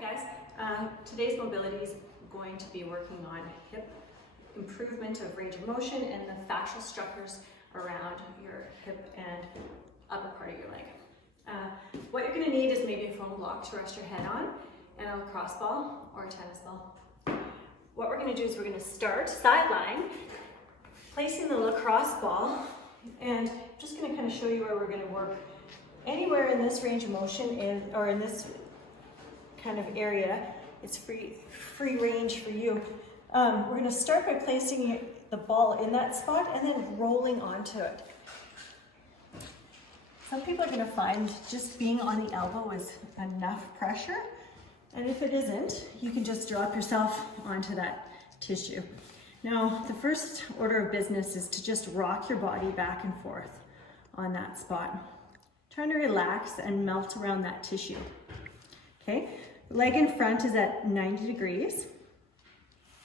Hi guys, today's mobility is going to be working on hip improvement of range of motion and the fascial structures around your hip and upper part of your leg. What you're going to need is maybe a foam block to rest your head on and a lacrosse ball or a tennis ball. What we're going to do is we're going to start side lying, placing the lacrosse ball, and I'm just going to kind of show you where we're going to work. Anywhere in this range of motion or in this kind of area, it's free range for you. We're going to start by placing the ball in that spot and then rolling onto it. Some people are going to find just being on the elbow is enough pressure, and if it isn't, you can just drop yourself onto that tissue. Now, the first order of business is to just rock your body back and forth on that spot, trying to relax and melt around that tissue. Okay, leg in front is at 90 degrees.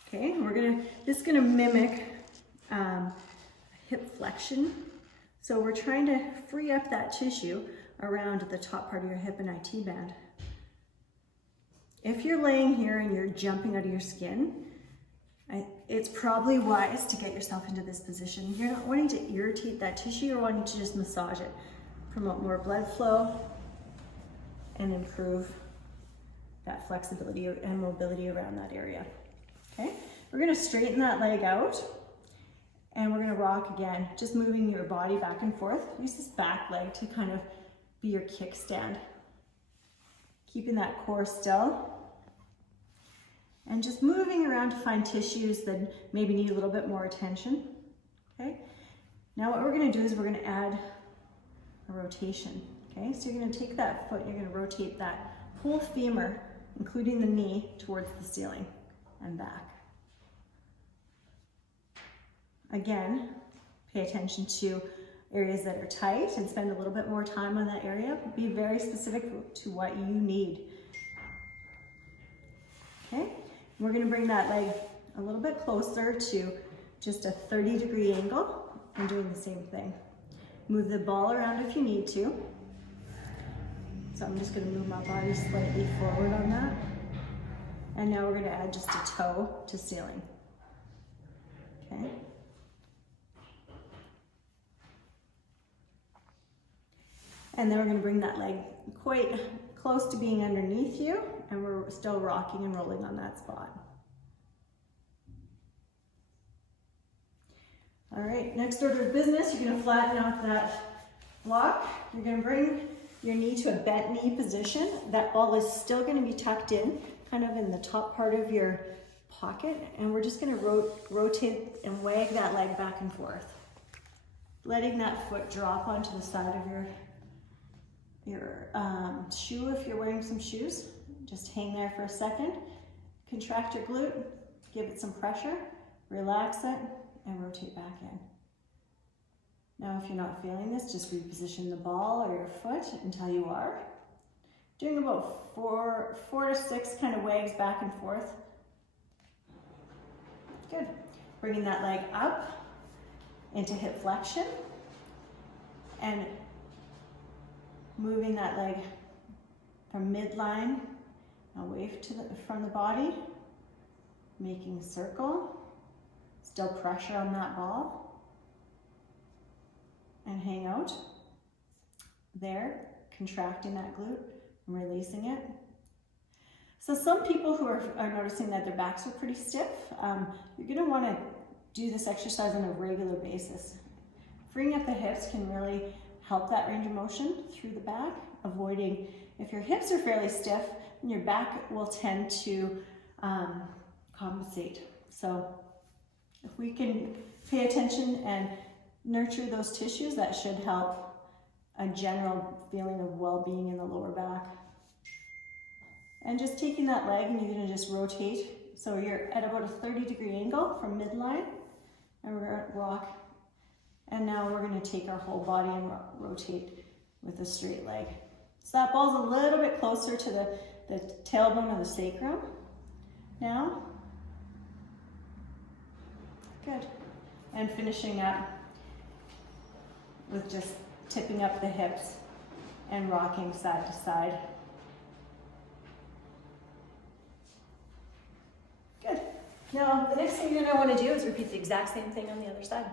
Okay, this is gonna mimic hip flexion. So we're trying to free up that tissue around the top part of your hip and IT band. If you're laying here and you're jumping out of your skin, it's probably wise to get yourself into this position. You're not wanting to irritate that tissue, you're wanting to just massage it, promote more blood flow, and improve that flexibility and mobility around that area. Okay, we're gonna straighten that leg out and we're gonna rock again, just moving your body back and forth. Use this back leg to kind of be your kickstand. Keeping that core still. And just moving around to find tissues that maybe need a little bit more attention. Okay, now what we're gonna do is we're gonna add a rotation. Okay, so you're gonna take that foot, you're gonna rotate that whole femur, including the knee, towards the ceiling and back. Again, pay attention to areas that are tight and spend a little bit more time on that area. Be very specific to what you need. Okay, we're gonna bring that leg a little bit closer to just a 30-degree angle and doing the same thing. Move the ball around if you need to. So I'm just gonna move my body slightly forward on that. And now we're gonna add just a toe to ceiling. Okay. And then we're gonna bring that leg quite close to being underneath you, and we're still rocking and rolling on that spot. All right, next order of business, you're gonna flatten out that block. You're gonna bring your knee to a bent knee position. That ball is still gonna be tucked in, kind of in the top part of your pocket, and we're just gonna rotate and wag that leg back and forth. Letting that foot drop onto the side of your shoe if you're wearing some shoes. Just hang there for a second. Contract your glute, give it some pressure, relax it, and rotate back in. Now, if you're not feeling this, just reposition the ball or your foot until you are. Doing about four to six kind of wags back and forth. Good. Bringing that leg up into hip flexion and moving that leg from midline away from the body, making a circle. Still pressure on that ball. And hang out there, contracting that glute and releasing it. So some people who are noticing that their backs are pretty stiff, you're going to want to do this exercise on a regular basis. Freeing up the hips can really help that range of motion through the back, avoiding, if your hips are fairly stiff, then your back will tend to compensate. So if we can pay attention and nurture those tissues, that should help a general feeling of well-being in the lower back. And just taking that leg and you're gonna just rotate. So you're at about a 30-degree angle from midline, and we're gonna rock. And now we're gonna take our whole body and rotate with a straight leg. So that ball's a little bit closer to the tailbone of the sacrum now. Good. And finishing up with just tipping up the hips and rocking side to side. Now, the next thing you're gonna wanna do is repeat the exact same thing on the other side.